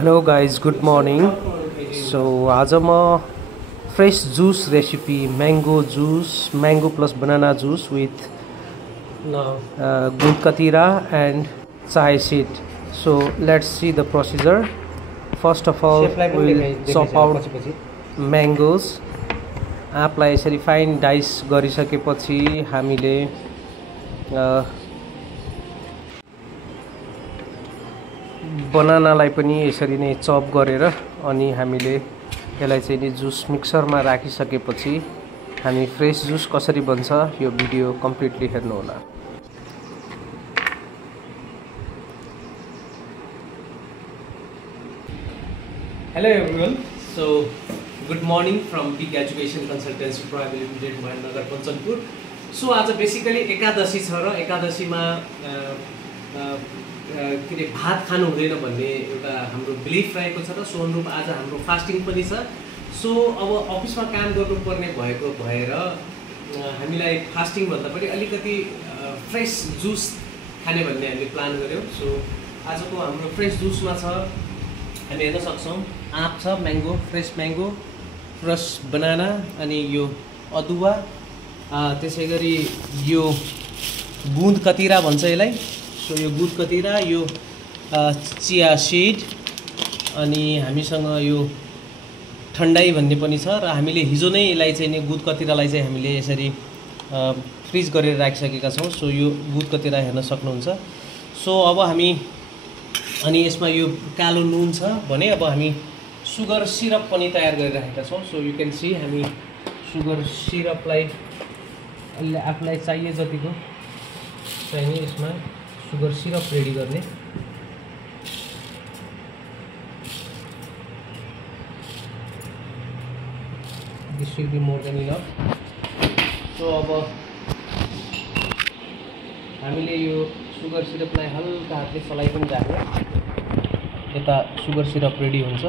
Hello guys good morning. So आज म fresh juice recipe mango plus banana juice with गुद कतिरा and chia seed. So let's see the procedure. First of all will chop out mangoes. आँपलाई यसरी fine dice गरिसकेपछि हामीले बनानालाई पनि यसरी नै चप गरेर अनि हामीले यसलाई चाहिँ नि जुस मिक्सरमा राखिसकेपछि हामी फ्रेस जुस कसरी बन्छ यो भिडियो कम्प्लिटली हेर्नु होला। Hello everyone, so good morning from Big Education Consultancy Private Limited Mahendranagar Panchanpur. So आज बेसिकली एकादशी छ र एकादशीमा के अरे भात खानु हुँदैन भन्ने एउटा हाम्रो बिलिफ रहेको छ र सो अनुरूप आज हाम्रो फास्टिङ पनि छ। सो अब अफिसमा काम गर्नुपर्ने भएको भएर हामीलाई फास्टिङ भन्दा पनि अलिकति फ्रेस जुस खाने भन्ने हामीले प्लान गऱ्यौँ। सो आजको हाम्रो फ्रेस जुसमा छ, हामी हेर्न सक्छौँ, आँप छ, mango, fresh mango, fresh banana, अनि यो अदुवा, त्यसै गरी यो गुद कतिरा भन्छ यसलाई। सो यो गुद कतिरा, यो चिया सिड, अनि हामीसँग यो ठन्डाई भन्ने पनि छ र हामीले हिजो नै यसलाई चाहिँ नि गुद कतिरालाई चाहिँ हामीले यसरी फ्रिज गरेर राखिसकेका छौँ। सो यो गुद कतिरा हेर्न सक्नुहुन्छ। सो अब हामी अनि यसमा यो कालो नुन छ भने अब हामी सुगर सिरप पनि तयार गरिराखेका छौँ। सो यु क्यान सी हामी सुगर सिरपलाई आफूलाई चाहिए जतिको चाहिने यसमा सुगर सिरप रेडी गर्ने। This will be more than enough. So अब हामीले यो सुगर सिरपलाई हल्का हातले सलाई पनि राख्यो, यता सुगर सिरप रेडी हुन्छ।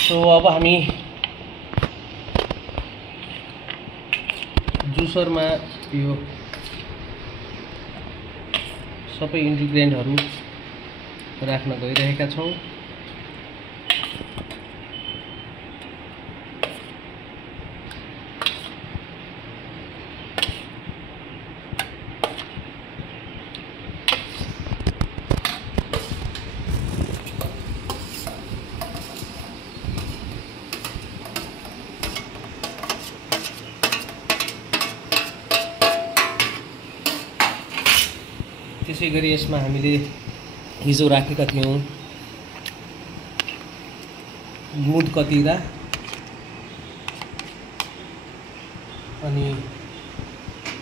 सो अब हामी जुसरमा यो सबै इन्ग्रिडियन्टहरू राख्न गइरहेका छौँ। त्यसै गरी यसमा हामीले हिजो राखेका थियौँ गुद कतिरा, अनि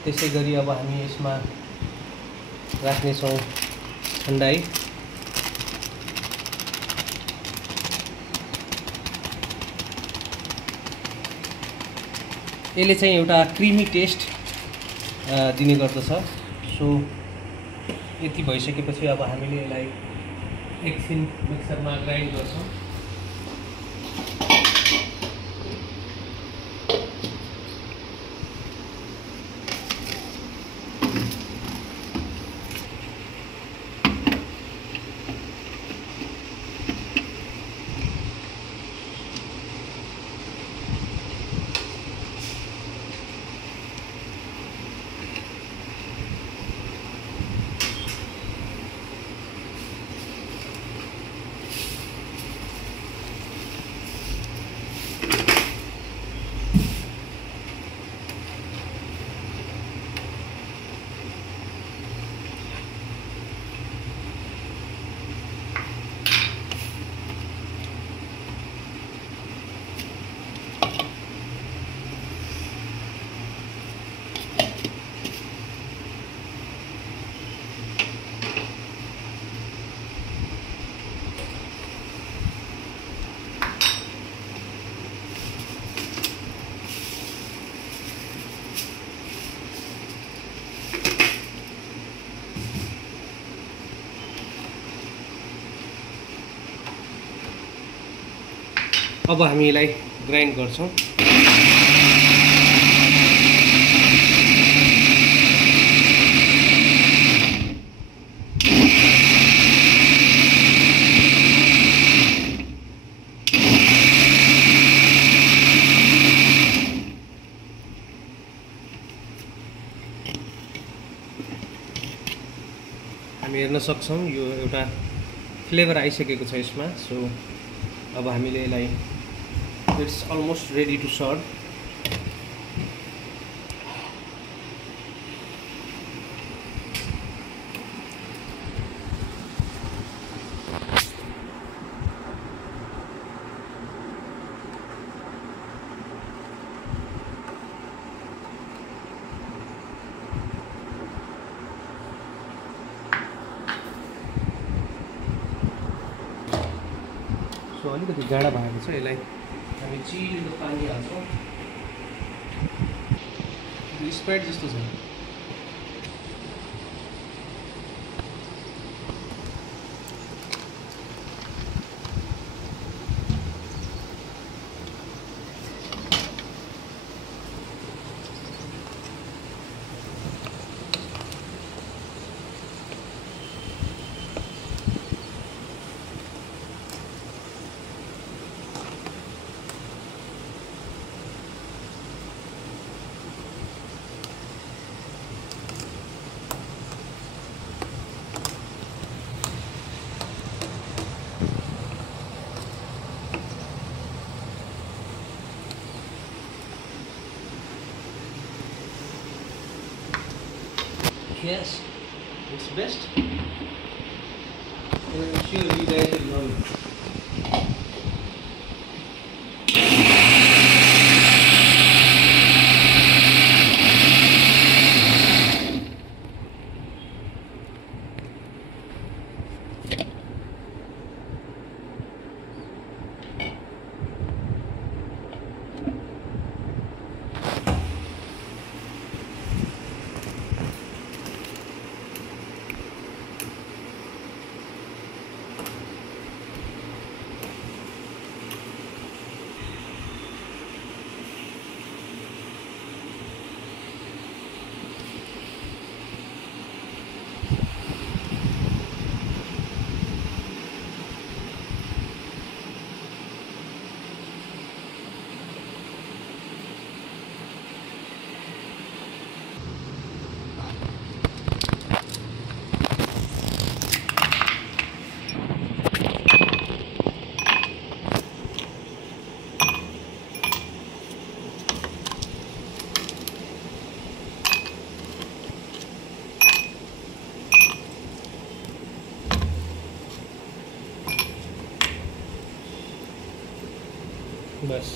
त्यसै गरी अब हामी यसमा राख्नेछौँ ठन्डाई। यसले चाहिँ एउटा क्रिमी टेस्ट दिने गर्दछ। सो यति भइसकेपछि अब हामीले यसलाई एकछिन मिक्सरमा ग्राइन्ड गर्छौँ। अब हामी यसलाई ग्राइन्ड गर्छौँ। सक्छौँ। यो एउटा फ्लेभर आइसकेको छ यसमा। सो अब हामीले यसलाई it's almost ready to serve. So अलिकति गाढा भएको छ, यसलाई हामी चिल्लो पानी हाल्छौँ। स्प्राइट जस्तो छ। Yes, it's best. And I'm sure you guys will love it. Bus